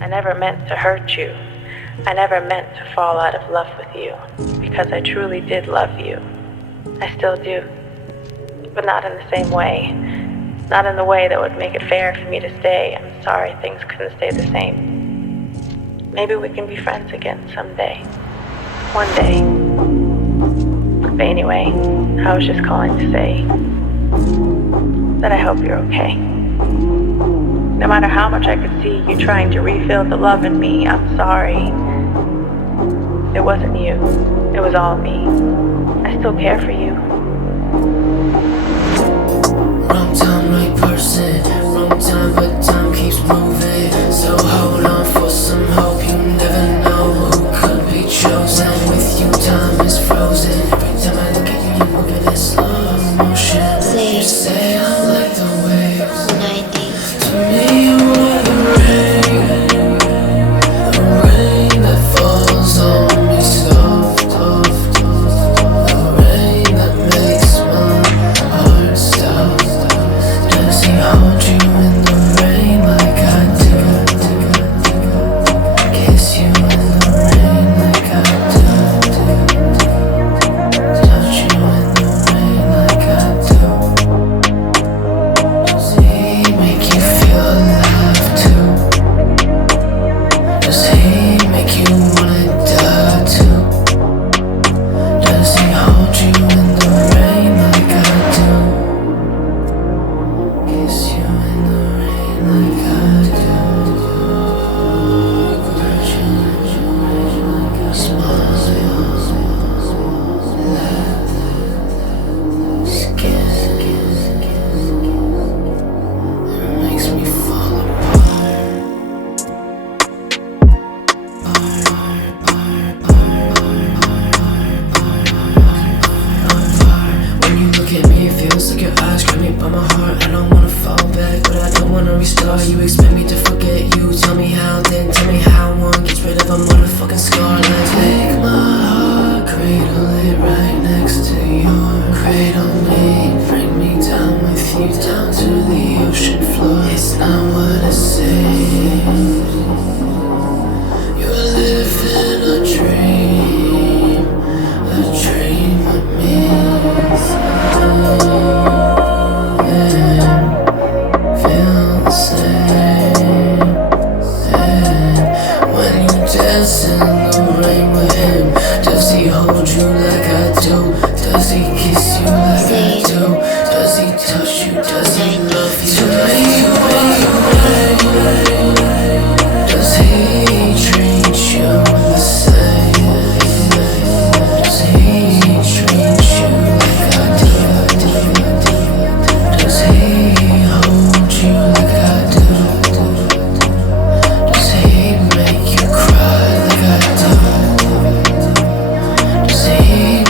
I never meant to hurt you. I never meant to fall out of love with you, because I truly did love you. I still do, but not in the same way. Not in the way that would make it fair for me to stay. I'm sorry things couldn't stay the same. Maybe we can be friends again someday. One day. But anyway, I was just calling to say that I hope you're okay. No matter how much I could see you trying to refill the love in me, I'm sorry. It wasn't you. It was all me. I still care for you. Wrong time, right person. Wrong time, but time keeps moving. So hold on for some hope. You never know who could be chosen. With you, time is frozen. Every time I look at you, you move in slow motion. You say I'm like the waves. To me, you are the rain that falls on me soft. The rain that makes my heart stop. Does he hold you in the rain like I do? Kiss you in the rain like I do. Touch you in the rain like I do. Does he make you feel alive too? Does he make you wanna die too? Does he hold you in the rain like I do? Kiss you in the rain like I do. Touch you in the rain like I smile. Skin. It makes me fall apart. When you look at me, it feels like your eyes grab me by my heart. I don't wanna fall back, but I don't wanna restart. You expect me to forget you. Tell me how, then tell me how one gets rid of a motherfucking scar. Like, take my heart, cradle it right next to yours. Cradle me, bring me down with you, down to the ocean floor. It's not what it seems. You're living a dream with me. Feel the same. When you dance in the rain with him, does he hold you like I do? Does he kiss you like I do? Does he touch you? Does he love you? Does he treat you the same? Does he treat you like I do? Does he hold you like I do? Does he make you cry like I do? Does he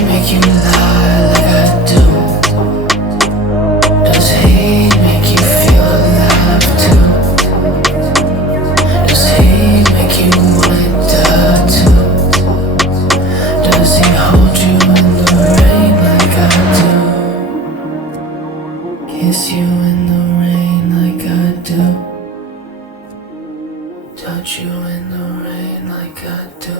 make you lie like I do? Does he make you feel alive too? Does he make you wanna die too? Does he hold you in the rain like I do? Kiss you in the rain like I do. Touch you in the rain like I do.